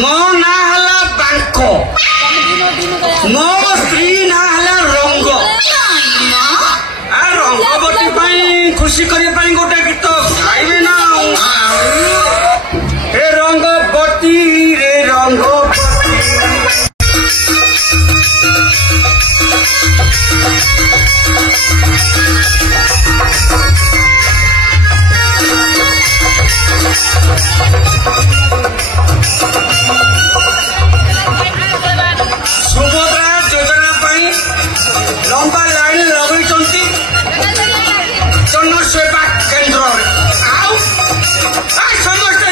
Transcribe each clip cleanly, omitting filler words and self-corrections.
मो ना हला बांको मो स्त्री ना हला रंग रंगवती खुशी करने गोटे गीत गाइबे ना हे रंगवती रे रंगवती सुभद्रा योजना लंबा लाइन लगे जनसेवा केन्द्र समस्ते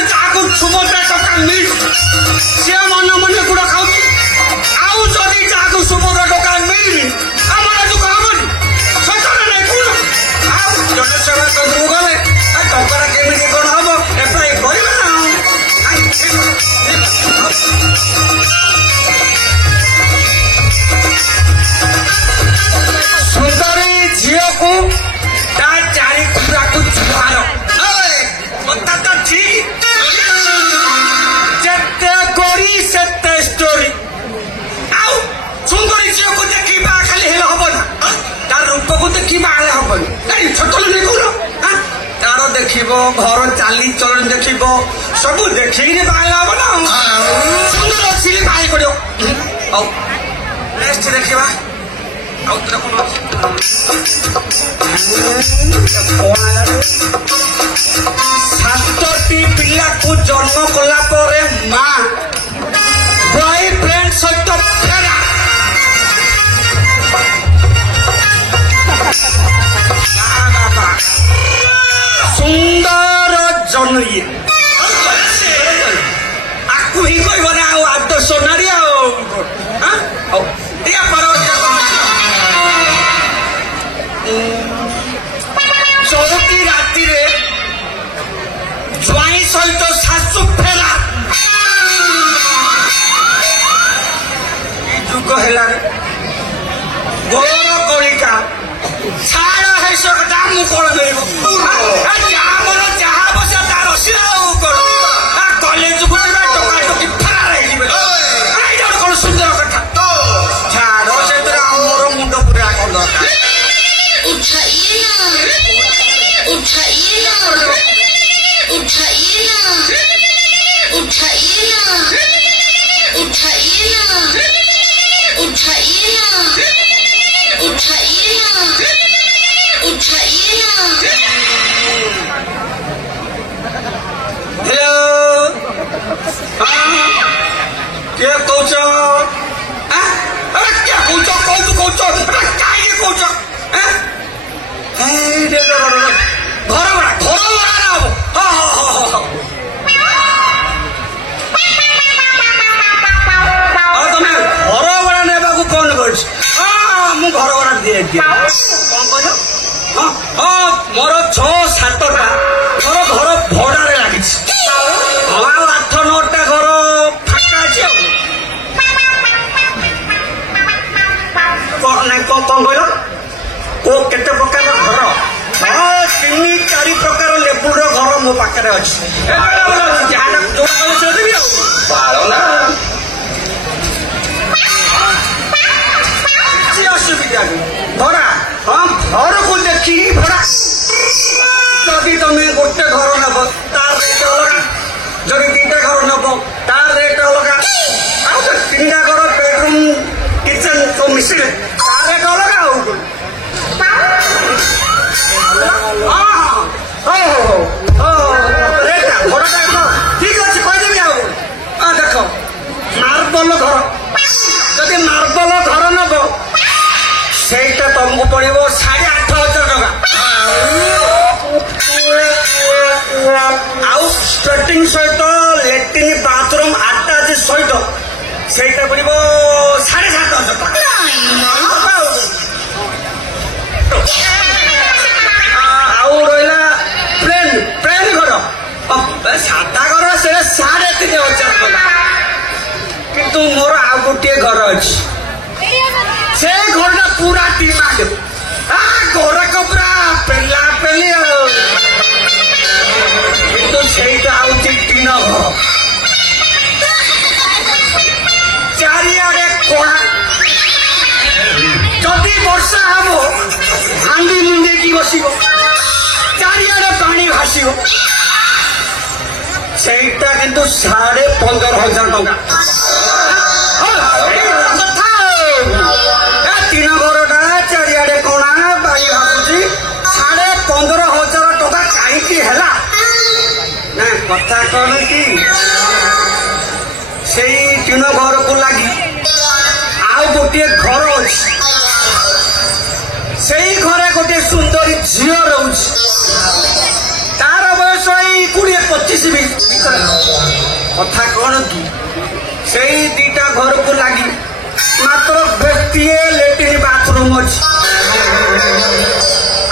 सुभद्रा टका मिल सी मन मन गुड़ खाऊ जदि सुभद्रा टका मिल आम दुख हम सचना नहीं कौन जनसेवा केन्द्र गले टका केमी कौन हम एप्लाय कर सुंदरी झील को चारि खुरा को छुआर कथा तो ठीक जेते करी सेते स्टोरी आउ सुंदरी झील को देखी बा खाली हेल हबो ना तार रूप को देखी बा हेल हबो नहीं छोटल नहीं करो तार देखिबो घर चाली चलन देखिबो सब देखी रे बा हेल हबो ना सुंदर सिली बाई करियो आउ नेक्स्ट देखिबा सातटी पिला को जन्म कला परे मां बॉयफ्रेंड सहित फेरा सुंदर जनइए आपको ही कोई बना आदर्श नारी चौकी राति ज्वाई सहित शाशु फेरा जुग है गोर कलिका सारा है सकता मु कौन जहाँ बसा तार कलेज को टका टकी फेरा रही कौन सुंदर कथा छाड़ से आमर मुंड पूरा कौन दरकार उठाइए ना उठाइए ना उठाइए ना उठाइए ना उठाइए ना उठाइए ना उठाइए ना उठाइए ना हेलो क्या कौच क्या कौच कौच कहीं कौच घर तमें घर भड़ा ने कौन कर घर भड़ा दिए कौन कह हाँ मोर 6-7टा मोर घर भड़े लगी 8-9टा घर फाका अच्छे कौन कहल को केते प्रकार घर 3-4 प्रकार लेबुल घर मो पाखे अच्छी असुविधा भड़ा हाँ घर को देखी भड़ा जदि तुम गोटे घर नब तार रेट अलग जदि 2टा घर नब तार रेट अलग 3टा घर बेडरूम किचन सब मिसिले तार रेट अलग ठीक अच्छे कहीदेवी देख मार्बल घर जदि मार्बल घर नब ସେଇଟା ତମକୁ ପଡିବ 8,500 ଟଙ୍କା ଆଉ ଷ୍ଟ୍ରେଟିଂ ସହିତ ଲାଟ୍ରିନ୍ ବାଥରୁମ୍ ଆଟାଚ୍ ସହିତ ସେଇଟା ପଡିବ 7,500 ଟଙ୍କା ଆଉ ରହିଲା ପ୍ଲେନ୍ ଘର ସାଧା ଘର ସେଇଟା 3,500 ଟଙ୍କା କିନ୍ତୁ ମୋର ଆଉ ଗୋଟିଏ ଘର ଅଛି से घरटा पूरा टीम आ गयो घर को पूरा पेला पेली किंतु सेटा हूँ टीन घर चारिआडे कोणा जदि वर्षा हम हांडी मुंडेकी बसिब चारिआडे पानी भासिब सेटा किंतु 15,500 टंका तीन घरटा चारिआडे कोणा पानी भासुची 15,500 टंका कहीं है ना कथा कौन कि से तीन घर को लगी आउ गोटे घर अच्छी से घरे गोटे सुंदरी झील रोच तार बयस 20-25 कथा कौन कि से दीटा घर को लगी मात्र गोटे लेट्रिन बाथरूम अच्छी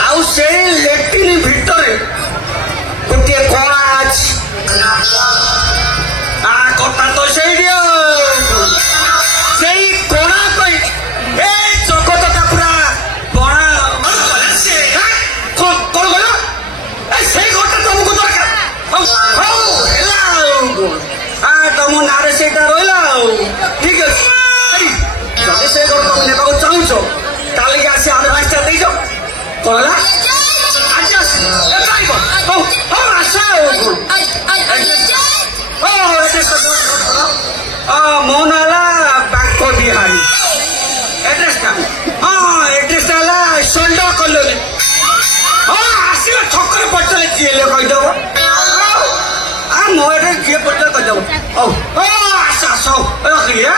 आउ से लेट्रिन भितर गोटे कणा अच्छी कथा तो से कणा जगत पूरा बड़ा कौन गल से घरटा तुमको दरकार तुम नारे से रहा ठीक अच्छे जब से घर तुम ने चाहूच ताल आसी आडभांसटा देज कौन मो नाला बांक बिहारी एड्रेसटा हाँ एड्रेसटा है सोल्ड कलोनी हाँ आसो छक पचारे किए कहीदेव मो एड्रेस किए पचार कहीदेव आस आस रखिए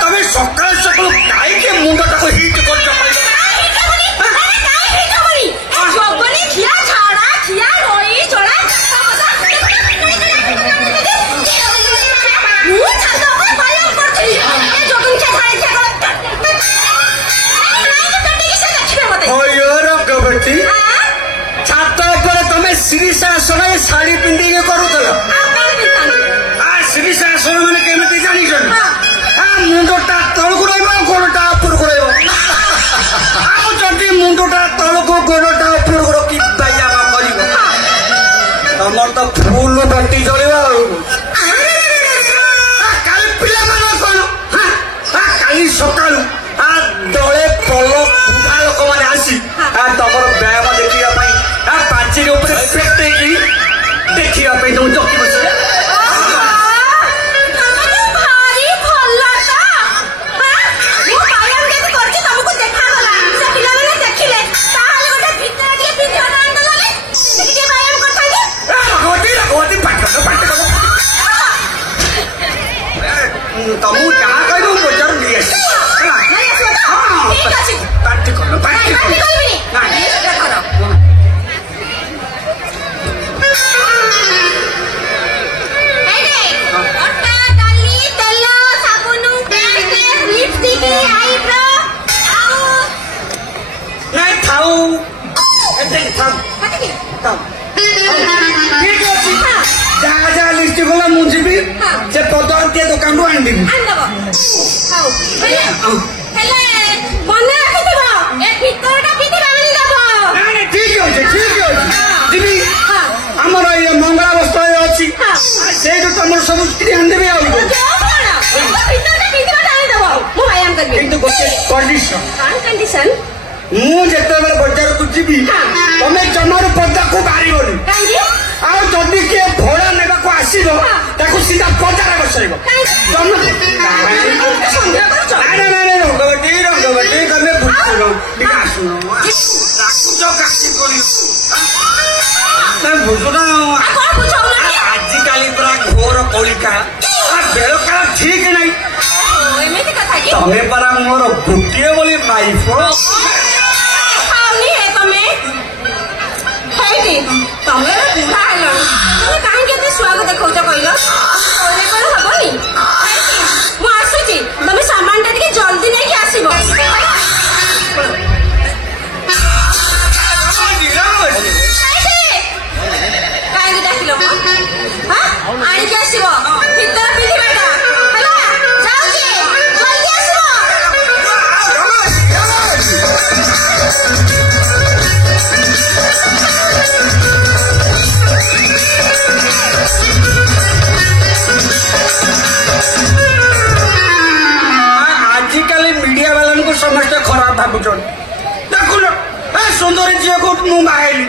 तमें सकाल सकाल कहीं मुंडटा को हिट कर छात तुम श्रीशासन शाढ़ी पिंधि करूल श्रीशासन मैंने केमी जान मुंडटा तलक रोडा उपर को रही मुंडटा तलक गोड़टा उपर को रखी तुम तो फुल बत्ती जलिव कौन काली सका दले पल बुढ़ा लोक मैंने आसी तुम व्यायाम देखा पाचेरी पेटे देखा तुम जकी बस तुमको क्या कह बजार नहीं ठीक अच्छे जहाँ जहाँ लिस्ट गला मुझे भी से पदर के दुकान रू आन देबी ठीक है जीवी आमर ये मंगला बस्त्र अच्छी से तुम सब स्त्री आन देवी गोटे कंडीशन मुझे बजार को जीवी तुम्हें जमार पदा को बाहर आदि किए भड़ा ने आसो सीधा पदार बसैब रंगवती कमे बुझुना आजिकल पूरा घोर कलिका बेल काल ठीक नहीं तमें परा मोर गोटे बोली वाइफ ତମେ ବୁଢା ହେଲଣି ତମେ କାହିଁକି ଏତେ ଛୁଆକୁ ଦେଖଉଛ କହିଲ କହିଲେ କଣ ହବନି ମୁଁ ଆସୁଛି ତମେ ସାମାନ ଟା ଟିକେ ଜଲ୍ଦି ନେଇକି ଆସିବ କାହିଁକି ଡାକିଲ ଆଣିକି ଆସିବ ଭିତରେ ପିନ୍ଧିବାଟା ହେଲା ଯାଉଛି ଜଲ୍ଦି ଆସିବ आजिकल मीडिया वाला समस्त खराब भावुन देखुन सुंदरी झील को मुझे बाहली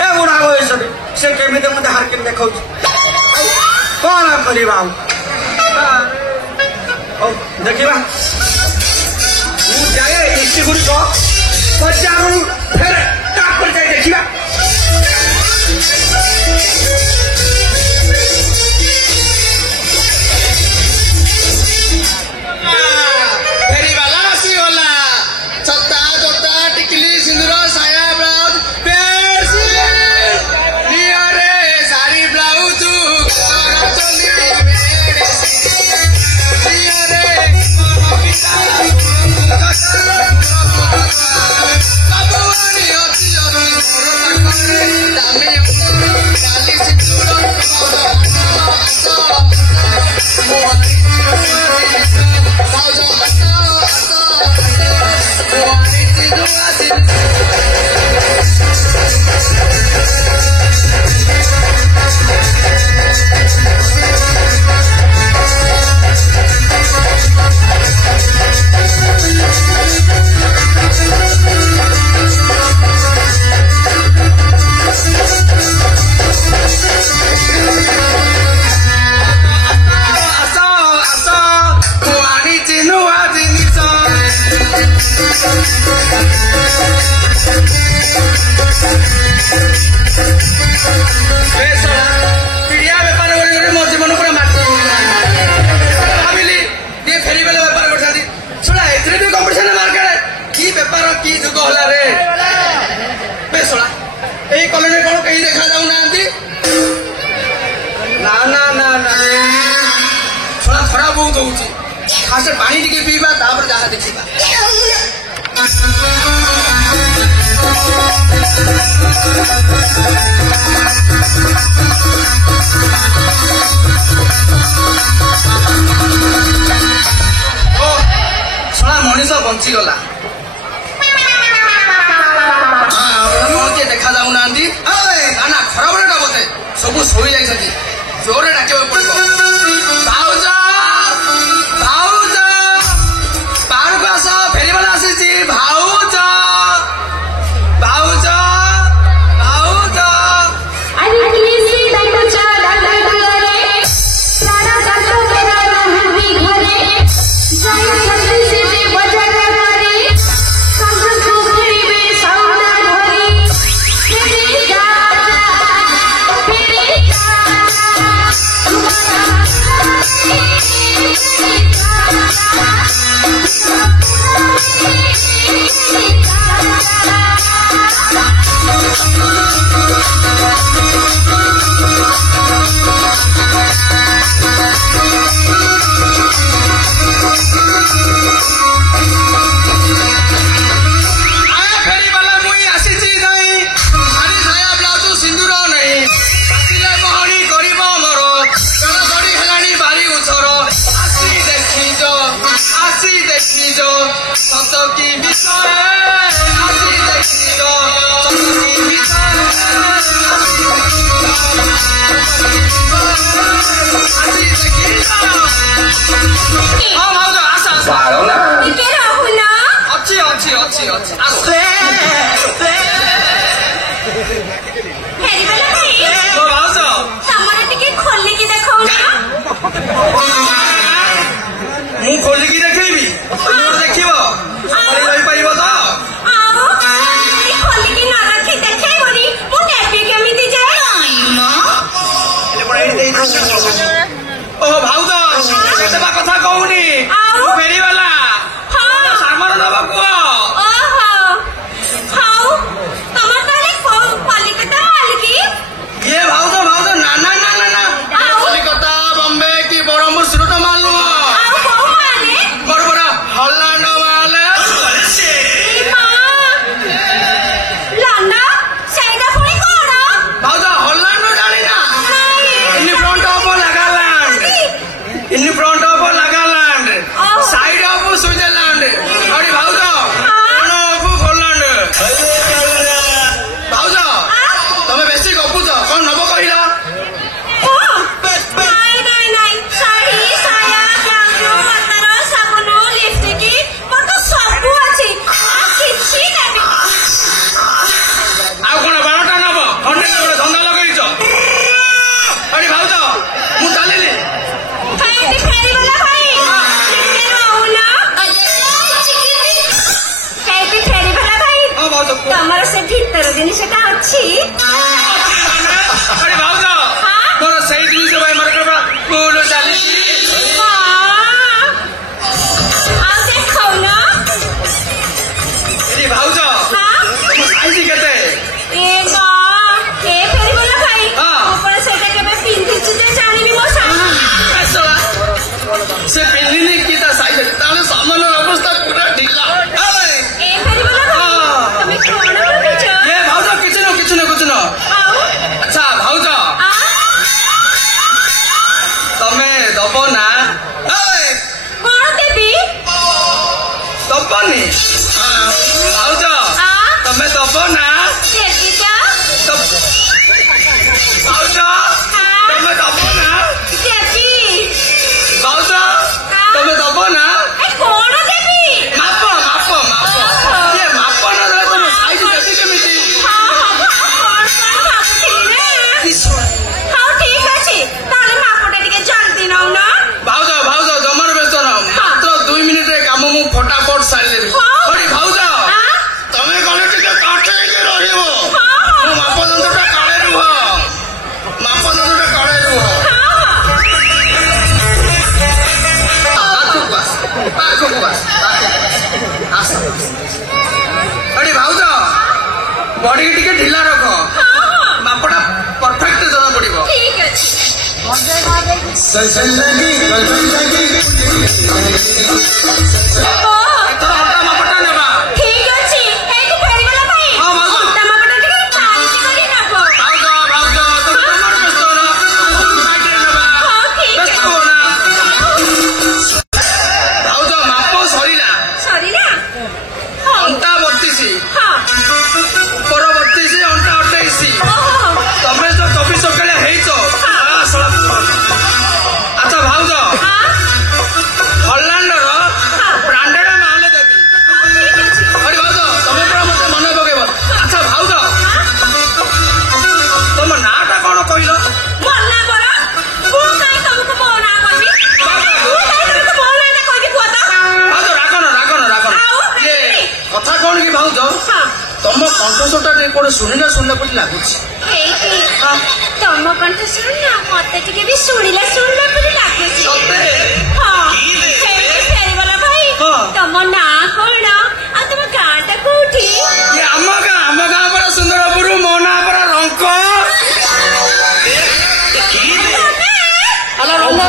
ए बुढ़ा बयस से केमी मत हारके देखा कौन करवा देखा जाए इसी गुड़िक पचारू फेर जाए देखा खास पानी टिके पीवा तापर जहाँ देखा शला मनीष बंचीगला किए देखा जाऊना ना खराब बोधे सब शोई जाती जोरे डाक पड़ो फेरीवाला आसी भाउज भाउज भाउज अरे किसी देखो चादा घरे सारा जातो मेरा रहबी घरे जाय जल्दी से बाजार करे सब सुखरी में सौदा धरी फेरी जा ମୁଁ ଖୋଲିକି ଦେଖେଇବି ଦେଖିବ ରହିପାରିବ ତ ଖୋଲିକି ନ ରଖି ଦେଖେଇବନି ମୁଁ ନେବି କେମିତି ଯାଏ ଓହୋ ଭାଉଜ ଦେବା କଥା କହୁନି ଫେରିବାଲା ସାମାନ ଦବା କୁହ ଓହୋ ହଉ ତମର ତାହେଲେ କଲିକତା ଭାଉଜ କୁହ। ତମର ସେ ଭିତର ଜିନିଷଟା ଅଛି? ଆରେ ଭାଉଜ ମୋର ସେଇ ଜିନିଷ ପାଇଁ ମୋର ଭୁଲ ଚାଲିଛି। ଆଉ ଦେଖାଉନ। ଭାଉଜ ତମ ସାଇଜ କେତେ? ଏ ମା ଏ ଫେରିବଲା ଭାଇ ହଁ। ଆପଣ ସେଇଟା କେବେ ପିନ୍ଧିଛି ଯେ ଜାଣିନି ମୋ ସାଇଜ। ସେ ପିନ୍ଧିନି କି ତା ସାଇଜ ତାହେଲେ ସାମାନ ଅବସ୍ଥା ପୁରା ଢିଲା। ଏ ଫେରିବଲା ଭାଇ ତମେ କଣ ଭାବିଛ? ଏ ଭାଉଜ କିଛି ନୁହଁ କିଛି ନୁହଁ। ଆଉ ଆଚ୍ଛା ଭାଉଜ ତମେ ଦବ ନା? କଣ ଦେବି? ଦବନି? ଭାଉଜ ତମେ ଦବ ନା? ଦେବି ତ। ଭାଉଜ ତମେ ଦବ ନା? ଦେବି। ଭାଉଜ ତମେ ଦବ ନା? ଏ କଣ ଦେବି? ମାପ ଏ ମାପ ନ ଦେଲେ ତମ ସାଇଜ ଦେବି କେମିତି? କଣ ଭାବୁଥିଲି ନା? ହଉ ଠିକ ଅଛି ତାହେଲେ ମାପଟା ଟିକେ ଜଲ୍ଦି ନଉନ। ଭାଉଜ ଜମାରୁ ବ୍ୟସ୍ତ ନହ। ମାତ୍ର 2 ମିନିଟରେ କାମ ମୁଁ ଫଟାଫଟ ସାରିଦେବି। ଭାଉଜ ତମେ ଗଲେ ଟିକେ କାଠେଇକି ରହିବ। ମୋ ମାପଦଣ୍ଡଟା କାଳେ ରୁହ। ପାଖକୁ ଆସ। ଆରେ ଭାଉଜ ବଡିକି ଟିକେ ଢିଲା ରଖ। ମାପଟା ପରଫେକ୍ଟ ଜଣା ପଡିବ। ଠିକ ଅଛି। ଏଥର ଅଣ୍ଟା ମାପଟା ନେବା। ଠିକ ଅଛି ଏଇଠି ଫେରିଗଲା ଭାଇ। ହଁ, ଭାଉଜ। ଅଣ୍ଟା ମାପଟା ଟିକେ ସାଇଜ କରି ନବ। ଭାଉଜ ତମେ ଜମାରୁ ବ୍ୟସ୍ତ ନହ। ସାଇଡରେ ନେବା। ହଉ ଠିକ ବ୍ୟସ୍ତ ଅଛି। ହୁଅ ନା। ଭାଉଜ ମାପ ସରିଲା। ସରିଲା? ହଉ। ଅଣ୍ଟା 32 ହଁ। ଉପର 32 ଅଣ୍ଟା 28। ଓହୋ। ତମେ ତ 24 ସକାଳେ ହେଇଛ। ଆଚ୍ଛା ଭାଉଜ ହଲାଣ୍ଡର ବ୍ରାଣ୍ଡେଡ ମାଲ ଦେବି। ଠିକ ଅଛି। ଆରେ ଭାଉଜ ତମେ ପୁରା ମତେ ମନେ ପକେଇବ। ଆଚ୍ଛା ଭାଉଜ ତମ ନାଁଟା କଣ କହିଲ? ମନା କର। ମୁଁ କାଇଁ ତମକୁ ମୋ ନାଁ କହିବି? ମୁଁ କାଇଁ ତମକୁ ମୋ ନାଁଟା କହିବି କୁହ ତ? ଭାଉଜ ରାଗନ। ଆଉ ଇଏ କଥା କଣ କି ଭାଉଜ ହଁ। ତମ କଣ୍ଠସ୍ୱରଟା ଟିକେ କୋଉଠି ଶୁଣିଲା ପରି ଲାଗୁଛି। ଏଇଠି ତମ କଣ୍ଠ ଶୁଣିଲା ମତେ ଟିକେ ବି ଶୁଣିଲା ପରି ଲାଗୁଛି। ସତେ? ହଁ ସେଇଠି ଫେରିଗଲା ଭାଇ। ହଁ। ତମ ନାଁ କଣ ଆଉ ତମ ଗାଁଟା କୋଉଠି? ଇଏ ଆମ ଗାଁ ପରା ସୁନ୍ଦରପୁର। ମୋ ନାଁ ପରା ରଙ୍କ। ହ୍ୟାଲୋ ରଙ୍କ।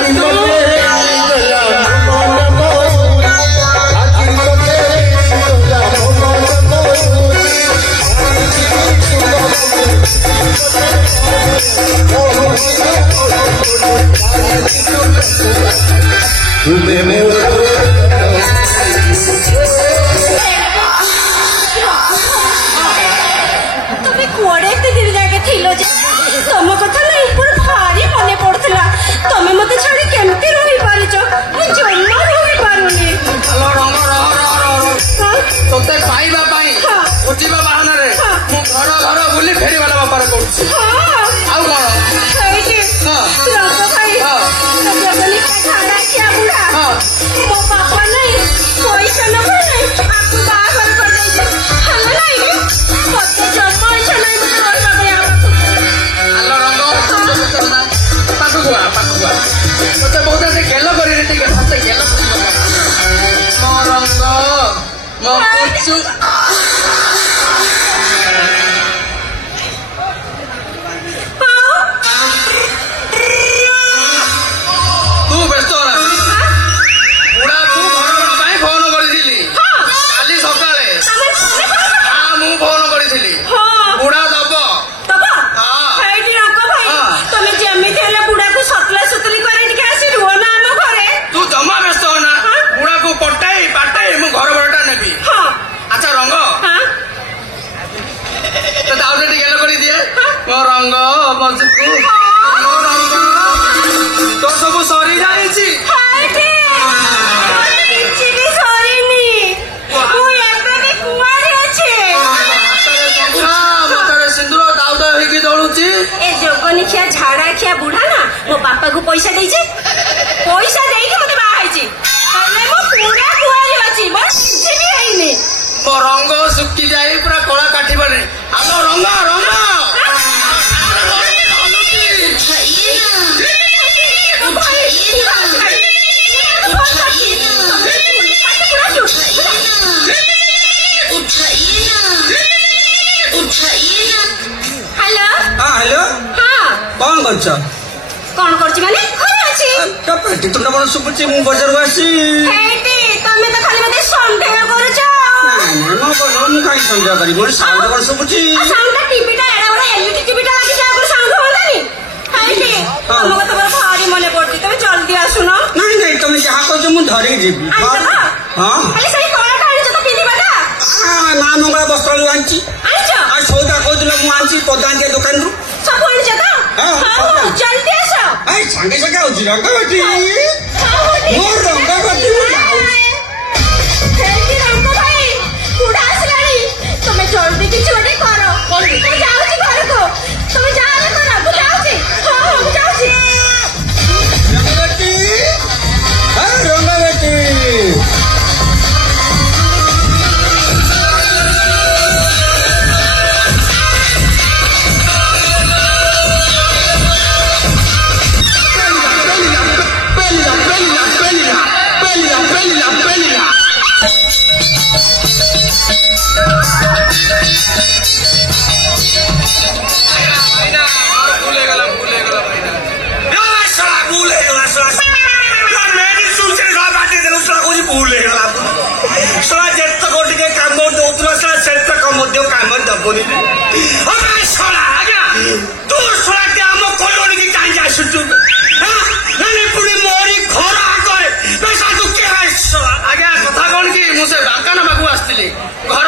ତମେ କୁଆଡେ ଏତେ ଦିନ ଯାକେ ଥିଲ ଯେ? ତମ କଥା ନା ଏପଟେ ଭାରି ମନେ ପଡୁଥିଲା। ତମେ ମତେ ଛାଡି କେମିତି ରହିପାରିଛ? ମୁଁ ଜମା ରହିପାରୁନି। ହ୍ୟାଲୋ ରଙ୍ଗ ହଁ? ତୋତେ ପାଇବା ପାଇଁ ହଁ। ଖୋଜିବା ବାହାନାରେ ହଁ। ମୁଁ ଘର ବୁଲି ଫେରିବାଲା ବାପାରେ କରୁଛି। ହଁ। ଆଉ କଣ? ସେଇଠି ହଁ। ରଙ୍ଗ ଭାଇ ହଁ। ଜଗନିକା ଝାଡା ଖିଆ ବୁଢା ହଁ। ମୋ ବାପା ନାଇଁ ପଇସା ନବା ନାଇଁ ଆକୁ ବାହାଘର କରିଦେଇଛି। ହେଲା ନାଇଁ ମତେ ଜମା ଇଚ୍ଛା ନାହିଁ ମତେ ରହିବା ପାଇଁ ଆଉ ହ୍ୟାଲୋ ରଙ୍ଗ ପାଖକୁ ଆ। ତୋତେ ବହୁତ ଆଜି ଗେଲ କରିନି ଟିକେ ମତେ ଗେଲ ମୋ ରଙ୍ଗ ମୋ କୁଚୁ। ତୁ ବ୍ୟସ୍ତ ନା ବୁଢାକୁ ଘର ପାଇଁ ଫୋନ କରିଥିଲି କାଲି ସକାଳେ। ମୁଁ ଫୋନ କରିଥିଲି। ବୁଢା ଦବ। ହଁ। ସେଇଠି ରଙ୍ଗ ଭାଇ ହଁ। ତମେ ଯେମିତି ହେଲେ ବୁଢାକୁ ସତଲା ସୁତଲି କରି ଟିକେ ଆସି ରୁହ ନା ଆମ ଘରେ। ତୁ ଜମା ବ୍ୟସ୍ତ ହନା। ବୁଢାକୁ ପଟାଇ ମୁଁ ଘର ଭରଟା ନେବି। ହଁ। ଆଚ୍ଛା ରଙ୍ଗ ହଁ। ତୋତେ ଆଉ ଟିକେ ଗେଲ କରିଦିଏ। ମୋ ରଙ୍ଗ ବସୁକୁ ମୋ ରଙ୍ଗ ତୋ ସବୁ ସରିଯାଇଛି। ହାଇଟି କିଛି ବି ସରିନି। ମୁଁ ଏବେ ବି କୁଆଡେ ଅଛି? ମତରେ ସିନ୍ଦୁର ଦାଉ ଦାଉ ହେଇକି ଦଳୁଛି। ଏ ଯୋଗନିଖିଆ ଝାଡା ଖିଆ ବୁଢା ନା ମୋ ବାପାକୁ ପଇସା ଦେଇଛି। ପଇସା ଦେଇକି ମତେ ବାହା ହେଇଛି। ହେଲେ ମୁଁ ପୁରା କୁଆଡେ ଅଛି। ମୋର କିଛି ବି ହେଇନି। ମୋ ରଙ୍ଗ ଶୁଖି ଯାଇ ପୁରା କଳା କଣ କରୁଛ? କଣ କରୁଛି ମାନେ ଘରେ ଅଛି। ପାଟି ତୁଣ୍ଡ କଣ ଶୁଭୁଛି? ମୁଁ ବଜାରକୁ ଆସି ହେଇଟି ତମେ ତ ଖାଲି ମତେ ସନ୍ଦେହ କରୁଛ। ମୁଁ କାହିଁ ସନ୍ଦେହ କରିବି? ମୋର ସାଉଣ୍ଡ କଣ ଶୁଭୁଛି? ସାଉଣ୍ଡ ଟିଭିଟା ଏଡା ବଡ ଏଲଇଡି ଟିଭିଟା ଲାଗିଛି ଆଗରୁ ସାଉଣ୍ଡ ହୁଅନ୍ତାନି। ହେଇଟି ତମ କଥା ମୋର ଭାରି ମନେ ପଡୁଛି। ତମେ ଜଲ୍ଦି ଆସୁନ। ନାଇଁ ନାଇଁ ତମେ ଯାହା କହୁଛ ମୁଁ ଧରିକି ଯିବି। ଆଣିଛ ତ? ହଁ ଖାଲି ସେଇ କଳାଟା ଆଣିଛ ତ ପିନ୍ଧିବାଟା? ମା ମଙ୍ଗଳା ବସ୍ତ୍ରାଳୁ ଆଣିଛି। ଆଣିଛ? ଆଉ ସଉଦା କହୁଥିଲ ମୁଁ ଆଣିଛି ପଦାଞ୍ଚିଆ ଦୋକାନରୁ। ସବୁ ଆଣିଛ ତ? ହଉ ଜଲ୍ଦି ଆସ। ସାଙ୍ଗେ ସାଙ୍ଗେ ଆଉଛି ରଙ୍ଗବତୀ। ମୋର ରଙ୍ଗବତୀ ହେଇଟି ରଙ୍ଗ ଭାଇ କୁଡା ଆସିଲାଣି। ତମେ ଜଲ୍ଦି କିଛି ଗୋଟେ କର। ମୁଁ ଯାଉଛି ଘରକୁ। ତମେ ଯାହା କର ମୁଁ ଯାଉଛି। ହଁ ମୁଁ ଯାଉଛି। ରଙ୍ଗବତୀ ରଙ୍ଗବତୀ काम दबनी तू शोला आम कलोनी की कहीं आसुचु पुणी मोरी घर आगे पैसा तू आज्ञा कथा कौन कि मुझे बांका नवाक आसती घर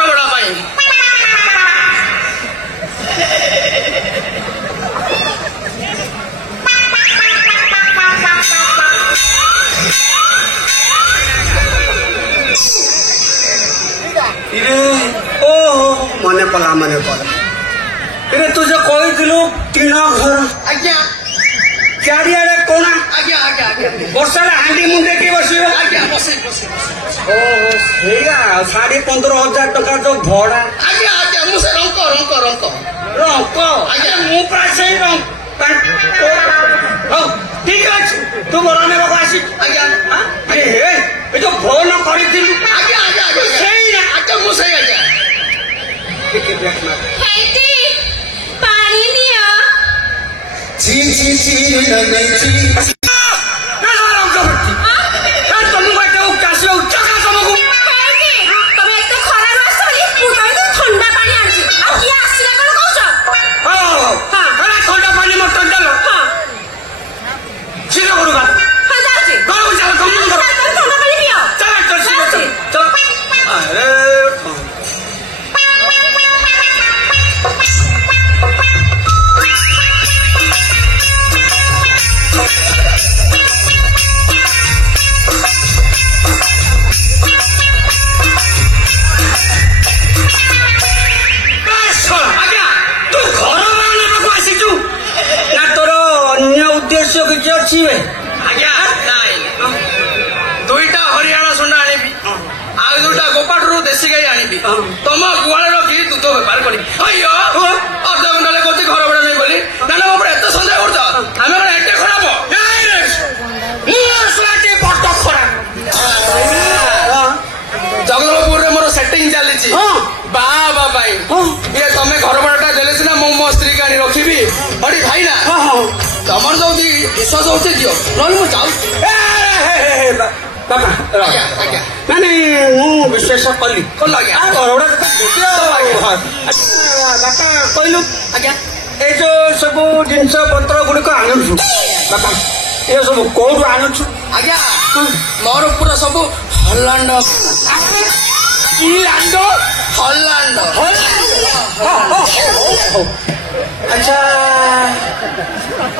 भड़ा मने पड़ा इरे तुझे कहलु टीण घर आज्ञा चारिड़े कोना आज्ञा आज्ञा आज्ञा वर्षा हांडी मुंडे की बस आज्ञा बसे बसे ओहो सेया 15,500 टका जो भड़ा आज्ञा आज्ञा मुझे रंक रंक रंक रंक आज्ञा मु से रंक ठीक अच्छे तू बड़ा ने आसी आज्ञा ये जो फोन करी आज्ञा आज्ञा आज्ञा आज्ञा मुझे आज्ञा ହେଇଟି ପାଣି ଦିଅ। ची ची ची नहीं ची आज्ञा नाई दुईटा हरियाणा सुंडा आनिबी आ दुईटा गोपाटरू देसी गाई आनिबी तुम गुआल रखी दूध बेपार करी अयो अध घंटा लगे घर भड़ा नहीं बोली ना ना मोर एत सन्देह कर आम एटे खराब बट खराब जगदलपुर मोर सेटिंग चली बाबा भाई ये तमें घर भड़ाटा देले सीना मो मो स्त्री का रखी हटी भाई ना तमर जो विश्वास होते दियो नहले मु जाऊ बाबा नहीं मु विश्वास कली कल आज्ञा बापा कहलु आज्ञा ये जो सब जिनस पत्र गुड़िक आणुछु बापा ये सब कौटू आणुछु आज्ञा मोर पूरा सब हल्लांड लांड हल्लांड अच्छा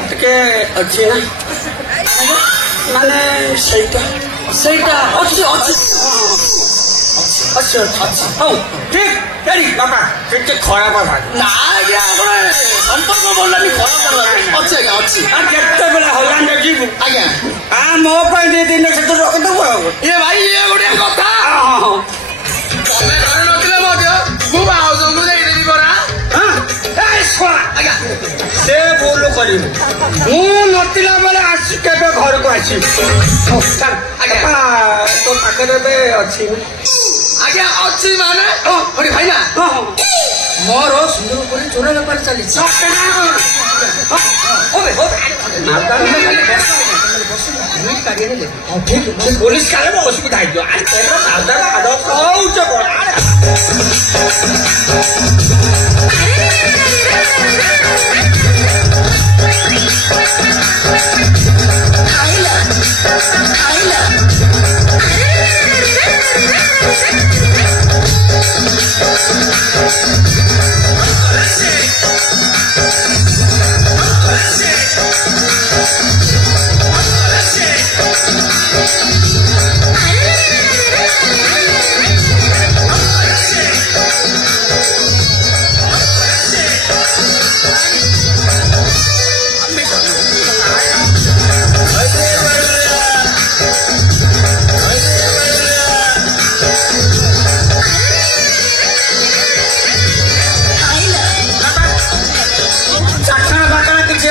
टिके अच्छी ना माने सहीटा ସେଇଟା ଅଛି ଅଛି अच्छा अच्छा हौ ठीक रेडी बापा केते खराब भाग ନା ଆଜ୍ଞା ଆପଣ ସମ୍ପର୍କ ଭଲନି ଖରାପ କରିବା ଅଛି ଆଜ୍ଞା ଅଛି आ केते बेला हलांड जीवु ଆଜ୍ଞା आ मो ପାଇଁ दे दिन से तो रख दबो ଇଏ ଭାଇ ଇଏ ଗୋଟେ କଥା हां ତମେ ଘରେ ନଥିଲେ ମଧ୍ୟ ମୁଁ ଭାଉଜଙ୍କୁ ଦେଇଦେବି ପରା हां ए छोरा ଆଜ୍ଞା से बोलो करी मु नतिला बेला आसी केबे घर को आसी आज्ञा। तो पाखे बे अछि ଆଜ୍ଞା ଅଛି ମାନେ ହରି ଭାଇ ନା ମୋର ସୁନ୍ଦର ଉପରେ ଚୋର ବେପାର ଚାଲିଛି ପୋଲିସ କାଳେ ଅସୁବିଧା ହେଇଯିବ ଆରେ ତମର ଦାଦା ଆଡ କହୁଛ କଣ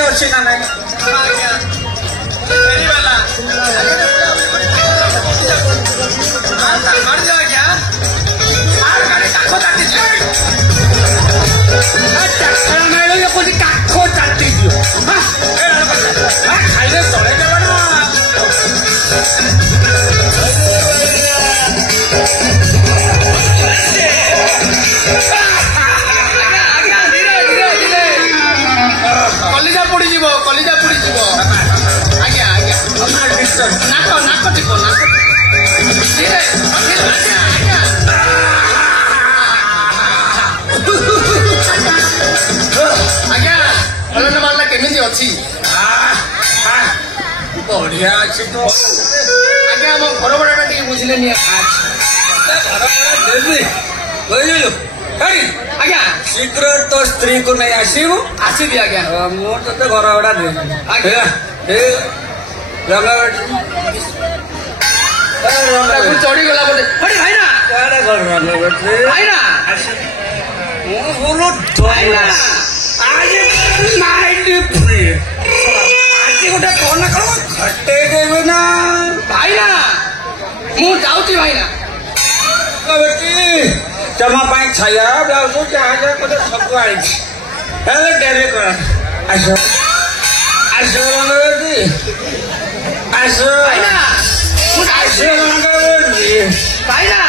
ଅଛି ନା ନାଇଁ କାଠ ଚାଟି ଦିଅ ଖାଇଲେ ତଳେ ଦେବ ନା କଲିଜା ପୋଡିଯିବ ଆଜ୍ଞା ନାକ ଟିପ ଆଜ୍ଞା ହଲନ ମାରିଲା କେମିତି ଅଛି ବଢିଆ ଅଛି ତ ଆଜ୍ଞା ଆମ ଘର ଭଡାଟା ଟିକେ ବୁଝିଲେନି ବୁଝିଲୁ ଆଜ୍ଞା ଶୀଘ୍ର ତୋ ସ୍ତ୍ରୀକୁ ନେଇ ଆସିବୁ ଆସିବି ଆଜ୍ଞା ମୁଁ ତତେ ଘର ଭଡା ଦେବି ଆଜ୍ଞା ଚଢିଗଲା ବୋଧେ ଭାଇନା ଭାଇନା ମୁଁ ଭଲ ଆଜି ଗୋଟେ କଣ କଣ ଘଟେଇ ଦେବି ନା ଭାଇନା ମୁଁ ଯାଉଛି ଭାଇନା ଜମା ପାଇଁ ଛାୟା ବ୍ଲାଉଜ ଯାହା ଯାହା କଥା ସବୁ ଆଣିଛି ହେଲେ ଡେରି କର ଆସ ଆସ ରଙ୍ଗବତୀ ଆସ ଭାଇନା ଆସ ରଙ୍ଗବତୀ ଭାଇନା